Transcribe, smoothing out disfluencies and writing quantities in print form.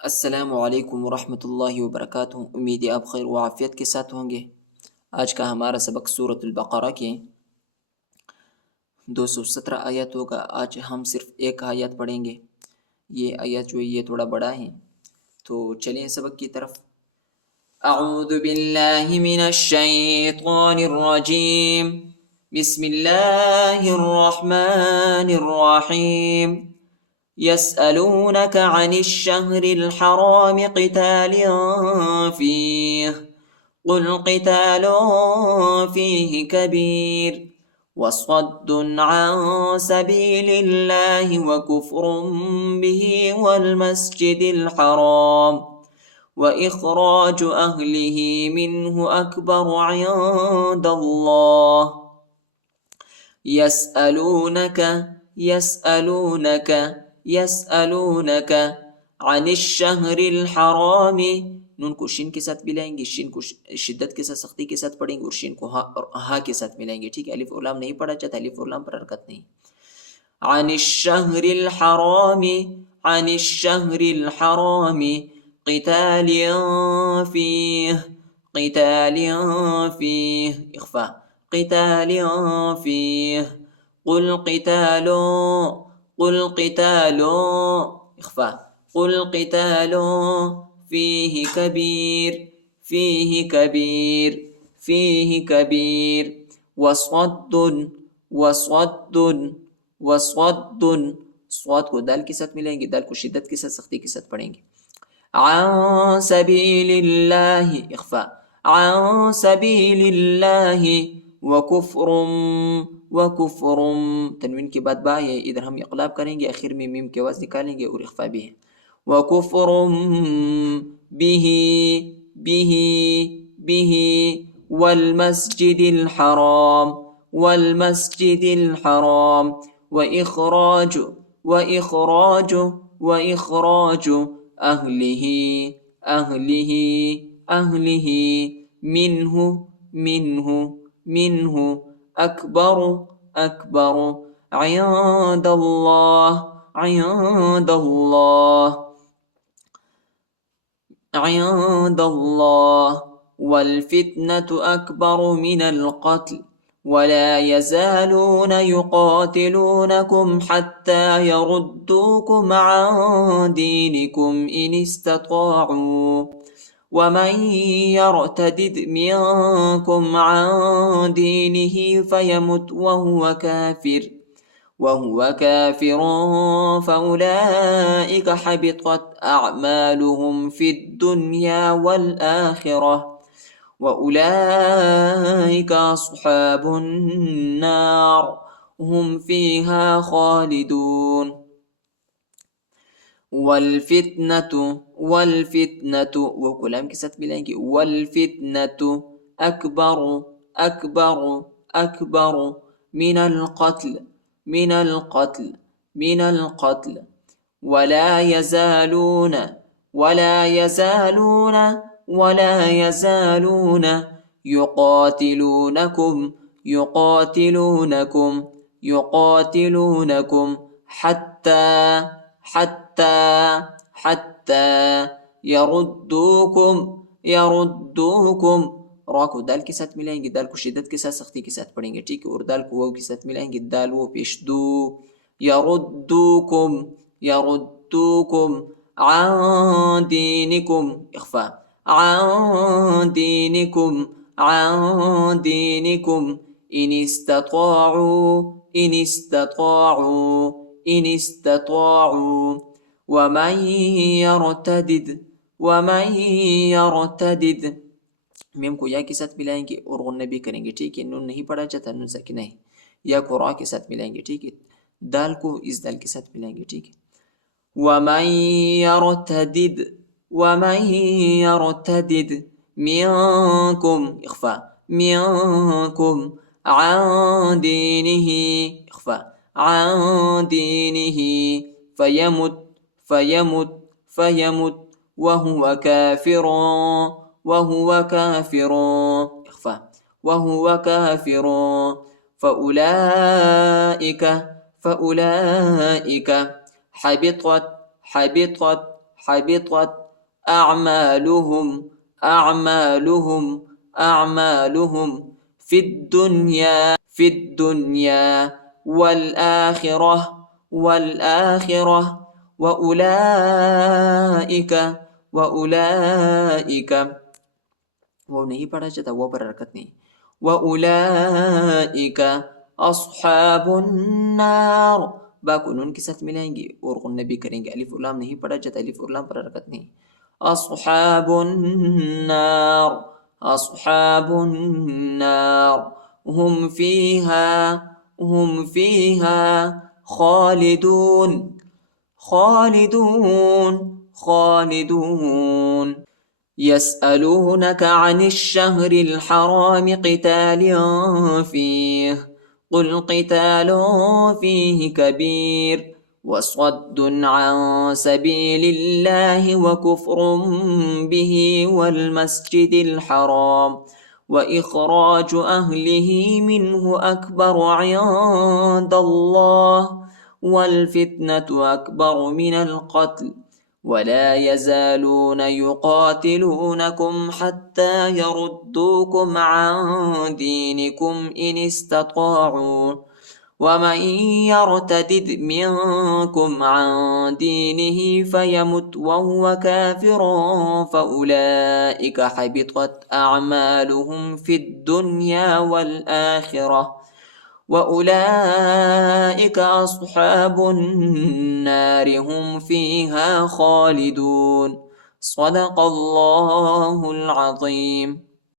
अस्सलामुअलैकुम वरहमतुल्लाहि वबरकातुहू। उम्मीद है आप खैर व आफियत के साथ होंगे। आज का हमारा सबक सूरतुल बक़रा के 217 आयत होगा। आज हम सिर्फ एक आयत पढ़ेंगे। ये आयत जो है ये थोड़ा बड़ा है, तो चलिए सबक की तरफ। अऊज़ु बिल्लाहि मिनश शैतानिर रजीम। बिस्मिल्लाहिर रहमानिर रहीम। यसअलूनक अनिश शहरिल हराम क़ितालिन फ़ीह क़ुल क़ितालुन फ़ीहि कबीर वसद्दुन अन सबीलिल्लाहि व कुफ़्रुन बिही वल मस्जिदिल हराम व इख़राजु अहलिही मिन्हु अकबरु इंदल्लाह। यसअलूनक यसअलूनक यसअलूनक अनिश शहरिल हराम। नून को शिन के साथ मिलाएंगे, शिन को शिद्दत के साथ सख्ती के साथ पढ़ेंगे और शिन को हा और हा के साथ मिलाएंगे। ठीक है, अलिफ और लाम नहीं पढ़ा जाता, अलिफ और लाम पर हरकत नहीं। अनिश शहरिल हराम अनिश शहरिल हराम क़ितालिन फ़ीह क़ितालिन फ़ीह इख़फ़ा क़ितालिन फ़ीह क़ुल क़ितालुन इख़फ़ा क़ुल क़ितालुन फ़ीहि कबीर वसद्दुन वसद्दुन वसद्दुन। स्वाद को दाल के साथ मिलाएंगे, दाल को शिद्दत के साथ सख्ती के साथ पढ़ेंगे। अन सबीलिल्लाहि इख़फ़ा अन सबीलिल्लाहि व कुफ़्रुम तनवीन के बाद बा है, इधर हम इक़लाब करेंगे, आखिर में मीम की आवाज़ निकालेंगे और इख़फ़ा भी है। व कुफ़्रुम बिही वल मस्जिदिल हराम व इख़राजु अहलिही मिन्हु अकबरु इंदल्लाह वल फितनतु अकबरु मिनल क़त्ल वला यज़ालून युक़ातिलूनकुम हत्ता यरुद्दूकुम अन दीनिकुम इन इस्तताअू वमन यर्तदिद मिनकुम अन दीनिही फयमुत वहुव काफिरुन फउलाइका हबितत अअमालुहुम फिद्दुन्या वल आखिरह व उलाइका अस्हाबुन नार हुम फीहा खालिदून। वल फितनतु वो गुलाम के साथ मिलाएंगे। वल फितनतु अकबरु मिनल क़त्ल वला यज़ालून युक़ातिलूनकुम हत्ता यरुद्दूकुम रा को दाल के साथ मिलाएंगे, दाल को शिद्दत के साथ सख्ती के साथ पढ़ेंगे। ठीक है, और दाल को वाव के साथ मिलाएंगे, दाल वो पेश दू यरुद्दूकुम अन दीनिकुम इख़फ़ा अन दीनिकुम इन इस्तताअू वमन यर्तदिद मीम को या के साथ मिलाएंगे और गुन्ना भी करेंगे। ठीक है, नून नहीं पढ़ा जाता, नून साकिना है। या को रा के साथ मिलाएंगे। ठीक है, दाल को इस दाल के साथ मिलाएंगे। ठीक है, वमन यर्तदिद मिनकुम इख़फ़ा मिनकुम अन दीनिही इख़फ़ा अन दीनिही फयमुत वहुव काफिरुन इख़फ़ा वहुव काफिरुन फउलाइका हबितत حبطت أعمالهم أعمالهم في الدنيا والآخرة وأولئك वो नहीं पढ़ा जाता वो पर हरकत नहीं وأولئك أصحاب النار बाको नून के साथ मिलाएंगे और गुन्ना भी करेंगे अलिफ और लाम नहीं पढ़ा जाता अलिफ और लाम पर हरकत नहीं أصحاب النار هم فيها خالدون يسألونك عن الشهر الحرام قتال فيه قل قتال فيه كبير وصد عن سبيل الله وكفر به والمسجد الحرام وإخراج أهله منه أكبر عند الله والفتنة أكبر من القتل ولا يزالون يقاتلونكم حتى يردوكم عن دينكم إن استطاعوا ومن يرتد منكم عن دينه فيمت وهو كافر فأولئك حبطت أعمالهم في الدنيا والآخرة وأولئك أصحاب النار هم فيها خالدون صدق الله العظيم